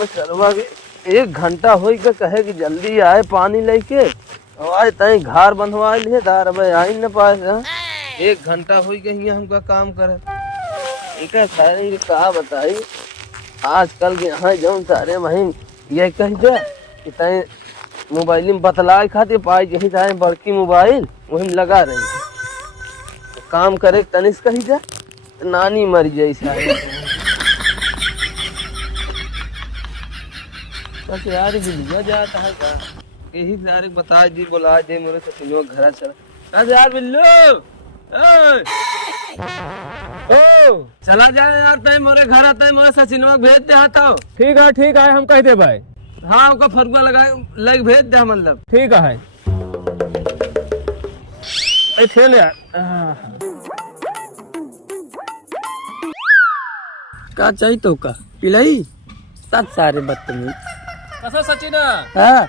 में चलवा के 1 घंटा हो गया कहे कि जल्दी आए पानी लेके आए तई घर बंधवा लिए दार अब आई न पाए 1 घंटा हो गया हमका काम करे एक सारे कहा बताई आजकल के यहाँ जाऊँ सारे वहीं ये कह जा कि तय मोबाइल में बतलाए खातिर पाई यही जाए बड़की मोबाइल वही में लगा रही तो काम करे तनिष कही जा तो नानी मर जाए सारे बस यार बिल्लिया जाता है का यही सारे बता दी बोला दे मेरे सचिनों घर चला यार बिल्लू ओ चला जाए यार तय मोरे घर आता है मोरे सचिनवा भेज दे आता हो। ठीक है हम कह दे भाई। हाँ उसका फरुआ लगा लग भेज दे मतलब ठीक है खेल यार का चाहिए तो का पिलाई सब सारे बदतमीज कसा सचिन हाँ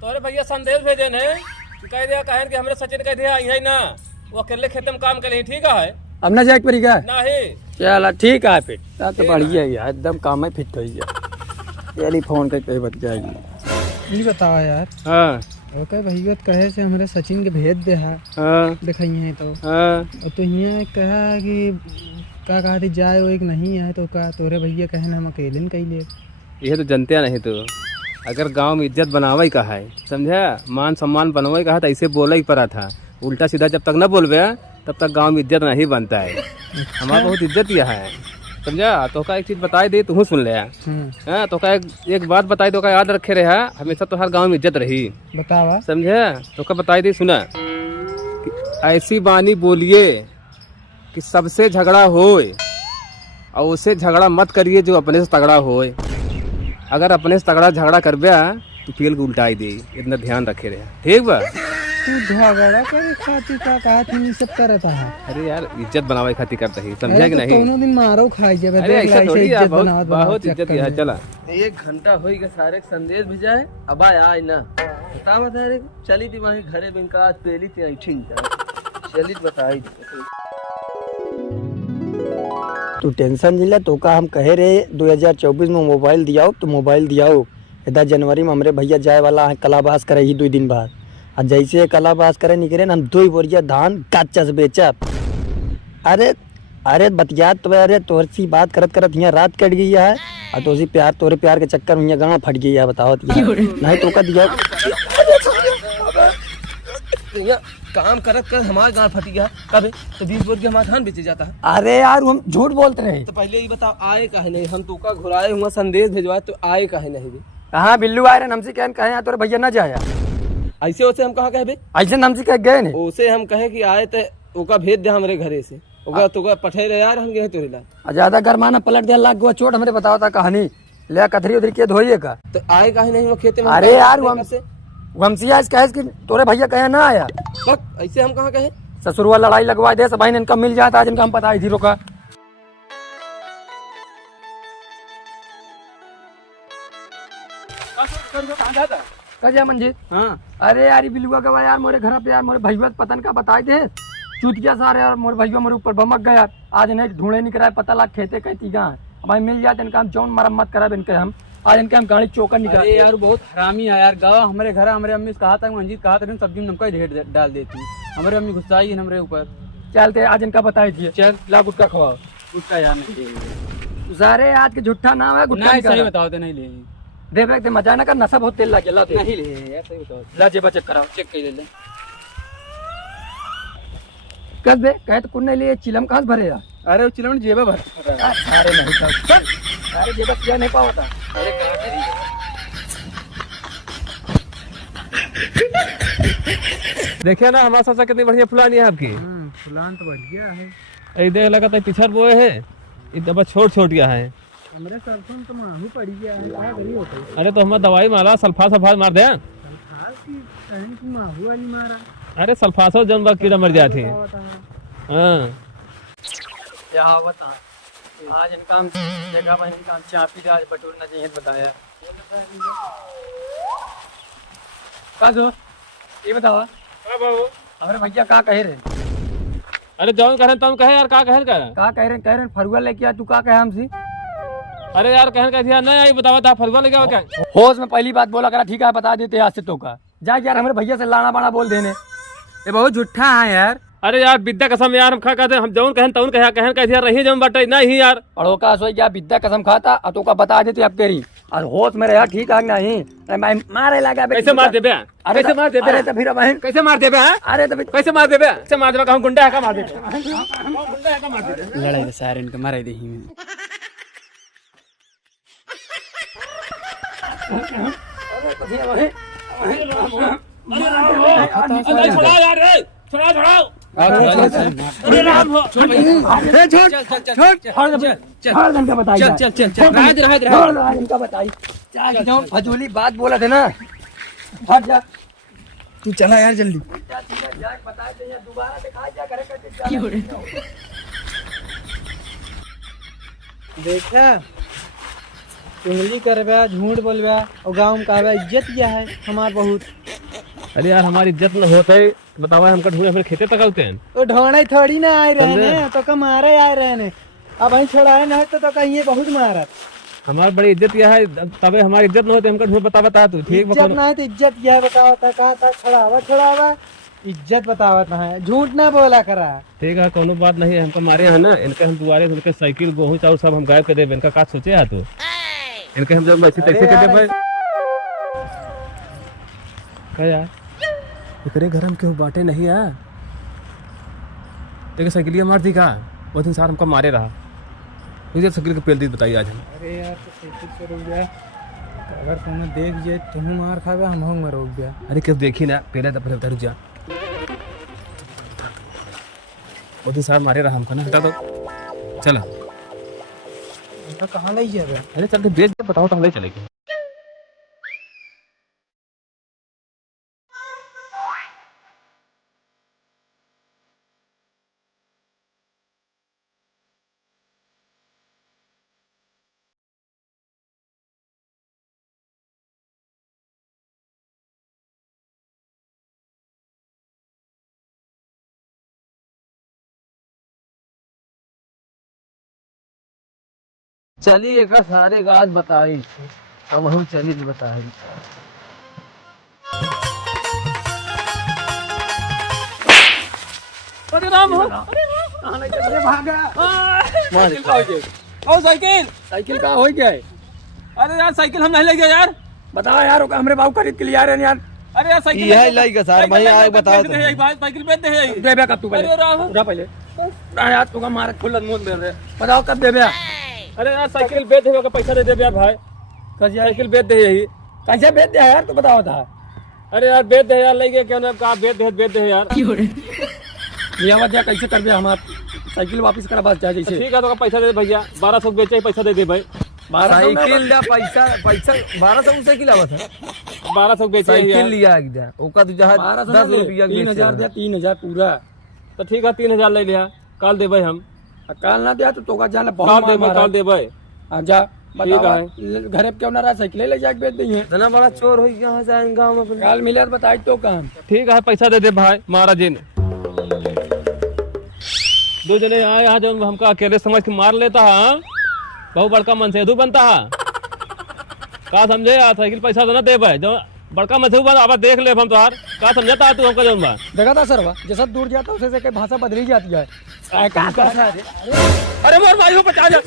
तोरे भैया संदेश भेजे ने कह दिया कहन कि हमरे सचिन कह दिया आई है ना वो अकेले खेत में काम करे ठीक है अब ना जाए पड़ी का नहीं चला ठीक है फिर तो बढ़िया है एकदम काम है फिट हो गया ये फोन करके बच जाएगी। ये बताओ यार हाँ ओके भैया कहे से हमारे सचिन के भेज दे है हाँ दिखाई है तो हाँ और तो यहाँ कहा कि का कहा थी जाए वो एक नहीं है तो का तोरे भैया कहे ना हम अकेले न कही ले ये तो जनते नहीं तो अगर गांव में इज्जत बनावा ही कहा है समझा मान सम्मान बनवा ही कहा था ऐसे बोला ही पड़ा था उल्टा सीधा जब तक न बोलबे तब तक गांव में इज्जत नहीं बनता है। हमारा बहुत इज्जत यह है समझा तो का एक चीज बताई दे तू सुन ले हाँ तो का एक बात बताई तो का याद रखे रहे हमेशा तो हर गांव में इज्जत रही बतावा समझे तो का बताई दे सुना कि ऐसी बानी बोलिए कि सबसे झगड़ा होए और उससे झगड़ा मत करिए जो अपने से तगड़ा होए अगर अपने से तगड़ा झगड़ा करबे तो पेल को उल्टाई दे इतना ध्यान रखे रहे ठीक बा तू झगड़ा करे खातिर का कहा थी सब करता है अरे यार इज्जत बनावे खातिर करता है समझा कि नहीं दोनों दिन मारो खाई जाए अरे ऐसा थोड़ी यार बहुत इज्जत है चला 1 घंटा हो गया सारे संदेश भेजाए अब आए ना बता रे चली थी वहीं घरे बिनका आज पहली थी ठीक चली बताई तू टेंशन नहीं ले तो का हम कहे रहे 2024 में मोबाइल दियाओ तो मोबाइल दियाओ इधर जनवरी में हमारे भैया जाए वाला है कलाबास करे ही 2 दिन बाद और जैसे कलाबास करे निकले हम 2 बोरिया धान कच्चा से बेचब अरे अरे बतिया तो अरे तोर सी बात करत करत यहाँ रात कट गई है और तो उसी प्यार तोरे प्यार के चक्कर में गाँव फट गई है बताओ नहीं तो का दिया काम करत कर हमारा गाँव फट गया कब तो 20 बोर के हमारा धान बेचे जाता है। अरे यार हम झूठ बोलते रहे तो पहले ये बताओ आए काहे नहीं हम तो का घुराए हुआ संदेश भेजवाए तो आए काहे नहीं बे कहाँ बिल्लू आए रहे हमसे कह कहे तोरे भैया ना जाया ऐसे वैसे हम कहा कहे बे ऐसे हमसे कह गए नहीं उसे हम कहे कि आए तो ओका भेज दे हमारे घरे से ओका तो का पठे रे यार हम गए तोरे ला ज्यादा गरमाना पलट दिया लाख गो चोट हमारे बताओ था कहानी ले कथरी उधरी के धोइए का तो आए काहे नहीं वो खेते में अरे यार हमसे आज कहे कि तोरे भैया कहे ना आया ऐसे हम कहा कहे ससुरवा लड़ाई लगवा दे सब भाई इनका मिल जाता आज इनका हम पता ही जीरो का कजा मंजीत हाँ अरे यार बिलुआ का यार मोरे घर पे यार मोरे भैया पतन का बताए थे चूतिया सारे यार मोरे भैया मोरे ऊपर बमक गया यार आज इन्हें ढूंढे नहीं कराए पता लग खेते कहीं तीगा भाई मिल जाते इनका हम जौन मरम्मत करा इनके हम आज इनके हम गाड़ी चौकर निकाल यार बहुत हरामी है यार गाँव हमारे घर हमारे अम्मी से कहा था मंजीत कहा था सब्जी में नमका ढेर डाल देती हमारे अम्मी गुस्साई है हमारे ऊपर चलते आज इनका बताए दिए चल ला गुटका खवाओ उसका यार नहीं सारे आज के झूठा नाम है गुटका सही बताओ तो नहीं ले देख रहे मजा ना कर नशा बहुत तेल लगे ला नहीं ले यार सही बताओ ला जेबा चेक कराओ चेक कर ले कर दे कहे तो कुन नहीं लिए चिलम कहाँ से भरे यार अरे वो चिलम जेबा भर अरे नहीं था अरे जेबा किया नहीं पावा था अरे कहाँ करी देखिए ना हमारा सबसे कितनी बढ़िया फुलानी है आपकी फुलान तो बढ़िया है ये देख लगा तो पिछड़ बोए है ये दबा छोट गया है हमारे सरसों तो माहू पड़ी गया है क्या करी होता है अरे तो हमारा दवाई मारा सल्फास मार दे सल्फास की कहने की माहू वाली मारा अरे सल्फासो जन बात कीड़ा मर जाती है हाँ क्या बता आज इनका हम जगह पर इनका हम चाय पी आज बटूर न चाहिए बताया का जो ये बताओ हमारे भैया कहाँ कहे रहे अरे जौन कहे तुम कहे यार का कहे कहा कह रहे फरुआ लेके आ तू का कहे हमसे अरे यार कहने का ध्यान नहीं आई, बतावा था फलवा लेके आओ क्या? होश में पहली बात बोला करा, ठीक है बता देते आज से तो का जा यार हमारे भैया से लाना बाना बोल देने। ये बहुत झूठा है यार। अरे यार विद्या कसम यार हम खा कहते हम जौन कहन तौन कहा कहन का ध्यान रही जौन बटे नहीं यार। पढ़ो का सोई क्या विद्या कसम खाता और तो का बता देते अब तेरी और होश में रहा ठीक है नहीं। अरे मैं मारे लगा कैसे मार दे बे? अरे कैसे मार दे बे? अरे तो फिर बहन कैसे मार दे बे? अरे तो कैसे मार दे बे? कैसे मार दे? हम गुंडा है का मार दे? गुंडा है का मार दे? लड़ाई सारे इनके मारे दे ही में। छोड़ा यार रे, छोड़ा छोड़ाओ। अरे राम हो छोड़ इनका बताइए चल चल चल राज इनका बताइए फजूली बात बोला थे ना। हट जा तू चला यार जल्दी। देखा उंगली करबा झूठ बोलबा और गाँव में कहबा इज्जत किया है हमार बहुत। अरे यार हमारी इज्जत न होते बतावा हमका ढूंढे फिर खेते तक आते हैं। वो ढोने थोड़ी ना आए रहे ने तो का मारे आए रहे ने। अब वहीं छोड़ाए ना तो कहीं बहुत मारत। हमारी बड़ी इज्जत यह है तबे हमारी इज्जत न होते हमका ढूंढ बता तू ठीक इज्जत ना है तो इज्जत क्या बतावता कहा था छड़ावा छड़ावा इज्जत बतावत है झूठ ना बोला करा। ठीक है कोनो बात नहीं है हमको मारे हैं ना इनके हम दुआरे उनके साइकिल गेहूं चाउर सब हम गायब कर दे इनका का सोचे है तू इनके हम जब ऐसे तैसे कर दे भाई क्या यार एकरे घर हम केहू बाटे नहीं है एक साइकिलिया मार दी का वो दिन सार हमको मारे रहा मुझे साइकिल के पेल दी बताइए आज हम। अरे यार तो साइकिल से रुक गया अगर तुमने देख जाए तुम मार खावे हम में रुक गया। अरे क्यों देखी ना पहले तो पहले रुक जा वो दिन सार मारे रहा हमको ना हटा दो चला तो कहाँ ले जाए? अरे चल के बेच दे बताओ तो हम ले चलेंगे। चलिए एक सारे गाज बताई अब हम चलिए बताई। अरे राम हो भागा ओ साइकिल साइकिल का हो गया अरे यार साइकिल हम नहीं ले गए यार बताओ यार हमरे बाबू खरीद के लिए आ रहे हैं यार। अरे यार साइकिल यही लाइक सर भाई आए बताओ तो साइकिल बेच दे है देबे कब तू पहले अरे राम पूरा पहले यार तू का मार खुल्लत मुंह में रहे बताओ कब देबे। अरे यार साइकिल बेच दे का पैसा दे दे यार भाई साइकिल बेच दे यही कैसे बेच दिया यार तू बताओ था। अरे यार बेच दे यार लेके क्यों ना कहा बेच दे यार लिया मत कैसे कर दे हमार साइकिल वापस करा बस जाए जैसे। ठीक है तो पैसा दे दे भैया 1200 बेचे पैसा दे दे भाई। साइकिल दा पैसा 1200 साइकिल आवत है 1200 बेचे साइकिल लिया एकदम ओका तू जहां 10 रुपया 3000 दे 3000 पूरा तो ठीक है 3000 ले लिया कल दे भाई हम काल ना दिया तो तोका जाने काल बहुत दे मार काल दे भाई जा बताओ घरे पे क्यों ना रहा साइकिल ले जाके बेच देंगे। इतना बड़ा चोर हो गया जाए गांव में काल मिले तो बताई तो काम। ठीक है पैसा दे दे भाई महाराज जी ने 2 जने आए यहाँ जो हमका अकेले समझ के मार लेता है बहुत बड़का मनसेधु बनता है का समझे यार साइकिल पैसा तो ना दे भाई जो बड़का मनसेधु बन अब देख ले हम तुहार का समझता है तू हमका जो देखा था सर जैसा दूर जाता है उसे भाषा बदली जाती है। अरे मोर भाई हो 50,000